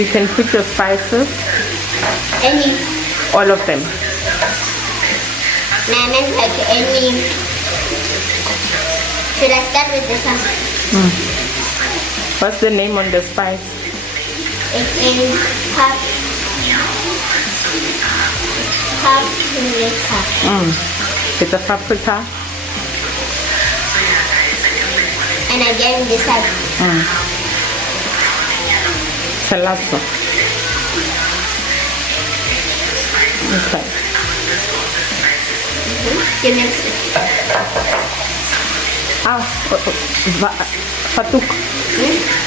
You can put your spices. Any. All of them. No, I meant like any. Should I start with this one? What's the name on the spice? It is paprika. It's a paprika. And again this one. Salsa. Okay. You mix it. Fatuk.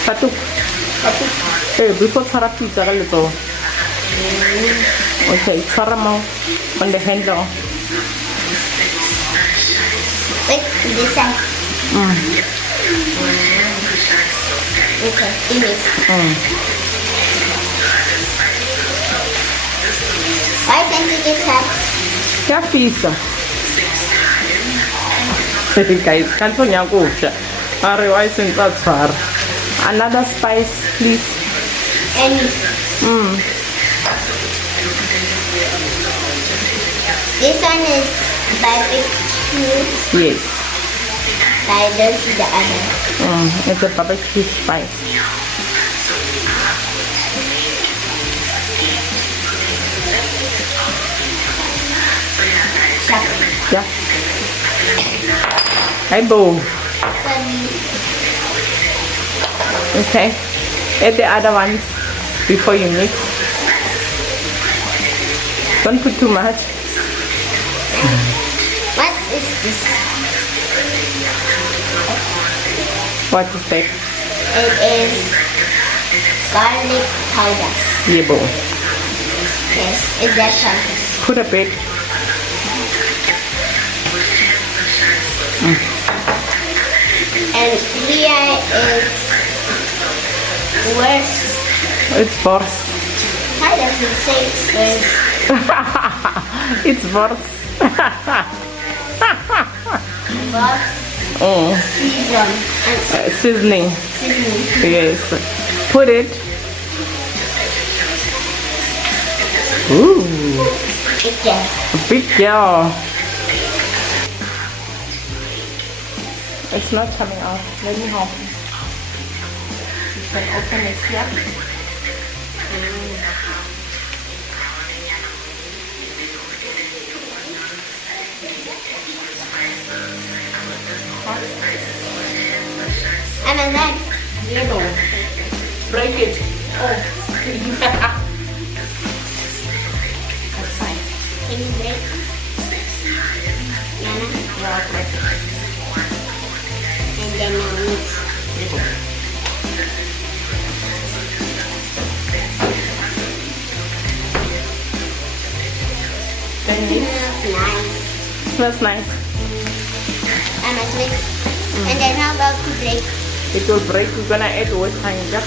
Fatuk. Before tshwara pizza ka letsogo. Okay, tshwara mo on the handle. Wait, this side. Okay, you mix. Why can't you get that? Ya pizza. Guys, can't you go? Otherwise, it's not far. Another spice, please. Any. This one is barbecue. Yes. Like this is the other. It's a barbecue spice. Yeah. Hey, boo. Okay. Add the other ones before you mix. Don't put too much. What is this? What is that? It is garlic powder. Yeah, boo. Yes, is that one? Put a bit. And here is worse. It's worse. How does it say worse? It's worse. Season and Seasoning. seasoning. Yes. Put it. Ooh. Again. Big girl. It's not coming out. Let me help you. You can open it here. And then Yellow. Break it. Oh. That's fine. can you break? Nana? Yeah, break it. And then now mix. Then mix. Smells nice. Smells nice. I must mix. And then how about to break? It will break. We're gonna add white vinegar.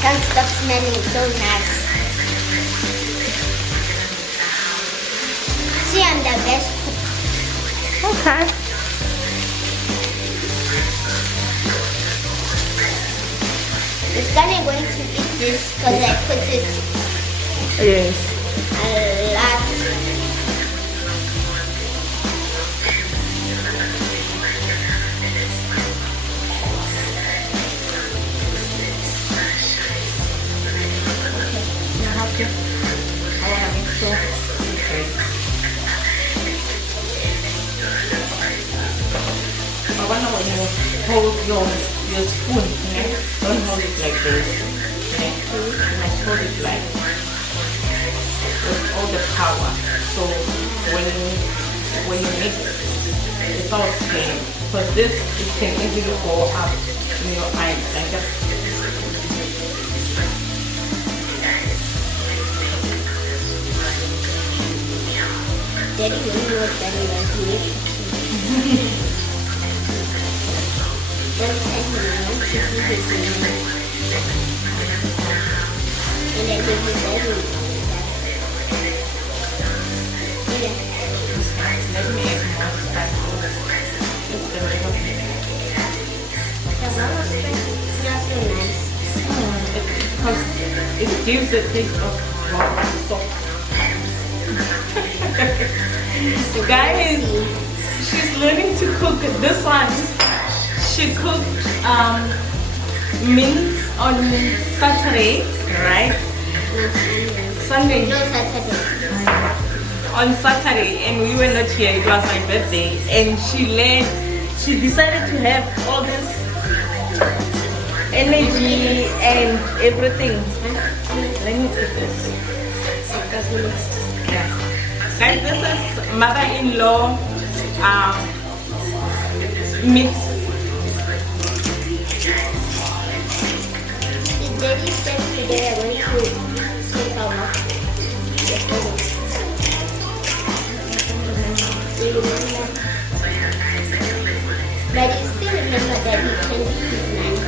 Can't stop smelling so nice. See, I'm the best cook. Okay. It's gonna going to eat this because I put it Yes. a lot. You have to. I wanna make sure it's ready. I wonder when you hold your spoon, don't hold it like this. You must hold it like with all the power. So when you mix, it's all same. Because this it can easily go up in your eyes. Like that. Daddy, you know what Daddy wants to make? One time he wants to do his name. And then he does Let me add more spices. Just a little bit. the mama it gives the taste of wow, so. Guys, she's learning to cook this one. She cooked mince on Saturday, right? Sunday. No, Saturday. On Saturday, and we were not here. It was my birthday, and she decided to have all this energy and everything. Let me put this. Yeah. Guys, this is mother-in-law mix. Daddy said today I'm going to take our mom. But you still remember that he changed his name.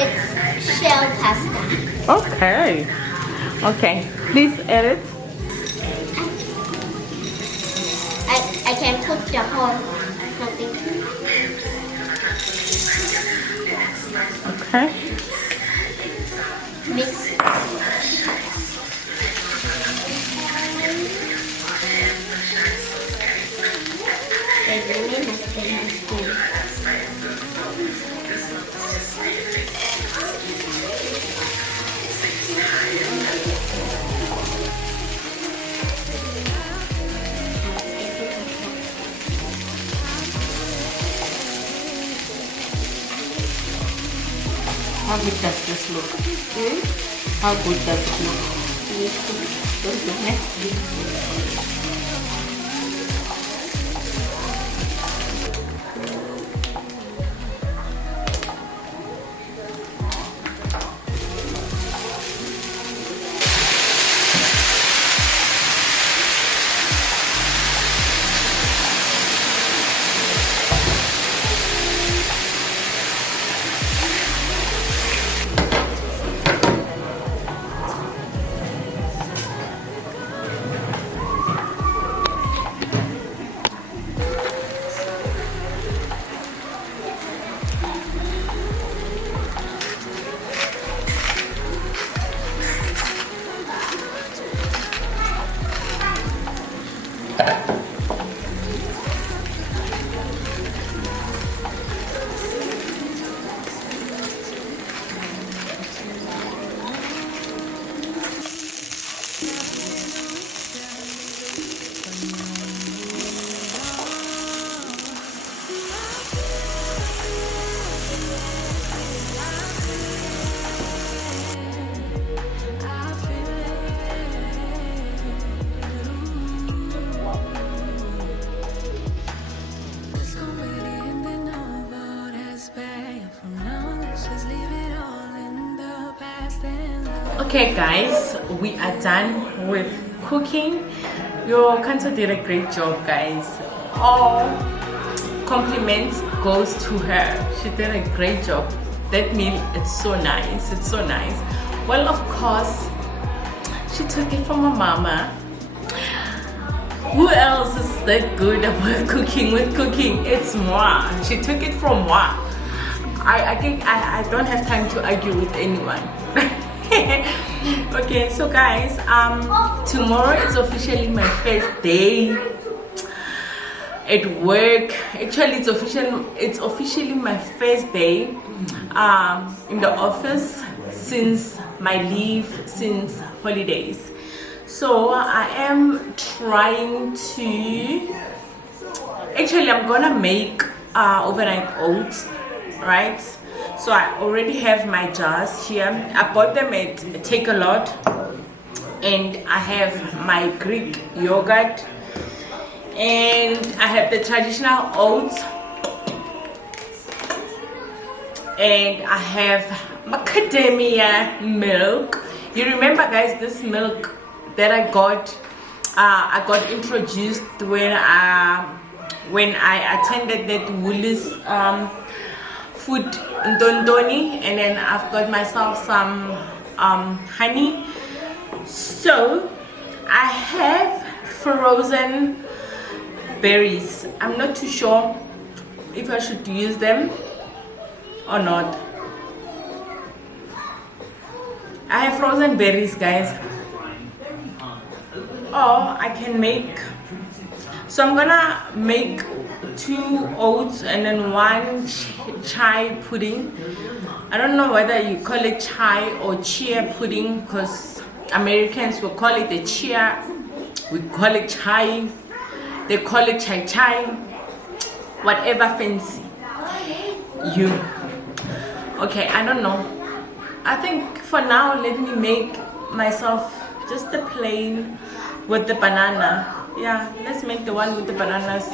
It's shell pasta. Okay. Okay. Please edit. I can cook the whole something. Okay. Mix. How good does this look? How good does it look? Very good, eh? Okay guys, we are done with cooking. Your Kanto did a great job, guys. All compliments goes to her. She did a great job. That meal, it's so nice. It's so nice. Well, of course, she took it from her mama. Who else is that good about cooking with cooking? It's moi. She took it from moi. I think I don't have time to argue with anyone. Okay, so guys, tomorrow is officially my first day at work. Actually, it's officially my first day in the office since my leave, since holidays. So I am trying to, actually I'm gonna make overnight oats, right? So I already have my jars here. I bought them at Take a Lot, and I have my Greek yogurt, and I have the traditional oats, and I have macadamia milk. You remember, guys, this milk that I got introduced when I attended that Woolies food in Dondoni, and then I've got myself some honey. So I have frozen berries. I'm not too sure if I should use them or not. I have frozen berries, guys. Or I can make, so I'm gonna make 2 oats and then 1 chai pudding. I don't know whether you call it chai or chia pudding, because Americans will call it a chia, we call it chai, they call it chai chai, whatever fancy you. Okay, I don't know. I think for now, let me make myself just the plain with the banana. Yeah, let's make the one with the bananas.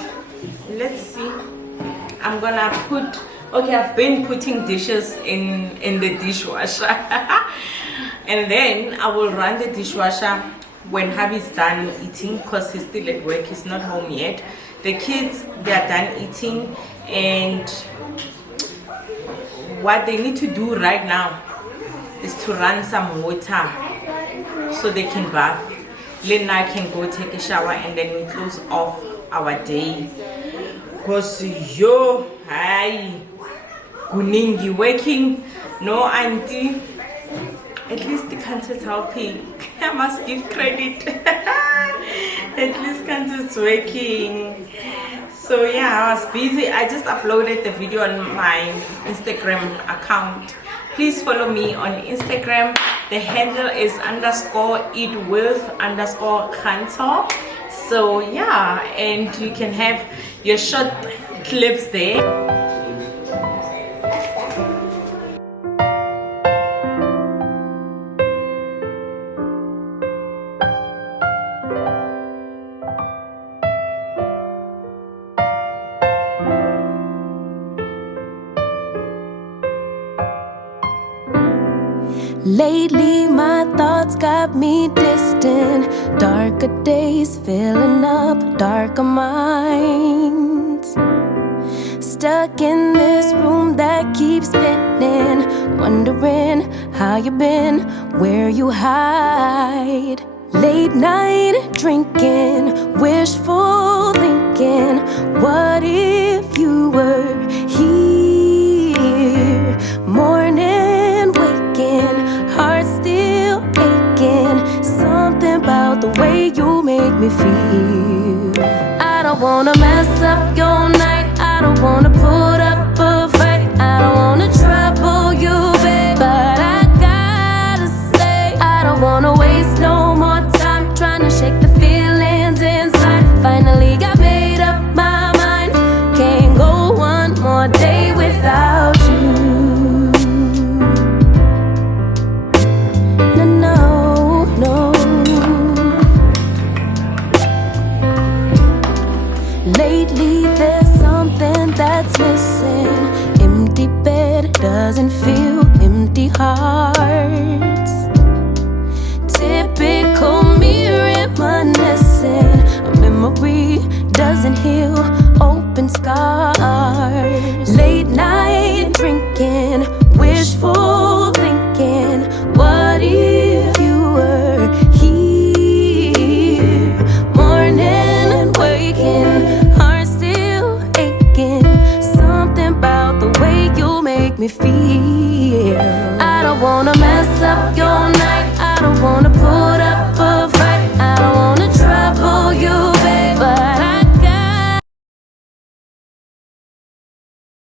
Let's see. I'm gonna put, okay, I've been putting dishes in the dishwasher and then I will run the dishwasher when hubby's done eating, because he's still at work, he's not home yet. The kids, they are done eating, and what they need to do right now is to run some water so they can bath. Lynn and I can go take a shower, and then we close off our day. Because yo, hi, kuningi working, no auntie. At least the country's helping. I must give credit. At least country's working. So yeah, I was busy. I just uploaded the video on my Instagram account. Please follow me on Instagram. The handle is _eatwith_Khanto. So yeah, and you can have your short clips there. Lately my thoughts got me distant. Darker days filling up darker minds. Stuck in this room that keeps spinning, wondering how you been, where you hide. Late night drinking, wishful thinking, what if you were here? Morning waking, heart still aching. Something about the way you make me feel. I don't wanna mess up your night, I don't wanna put up a fight, I don't wanna trouble you, babe, but I gotta say, I don't wanna waste no more time trying to shake the feelings inside. Finally got made up my mind, can't go one more day without you. Lately there's something that's missing. Empty bed doesn't feel empty hearts. Typical me reminiscing. A memory doesn't heal.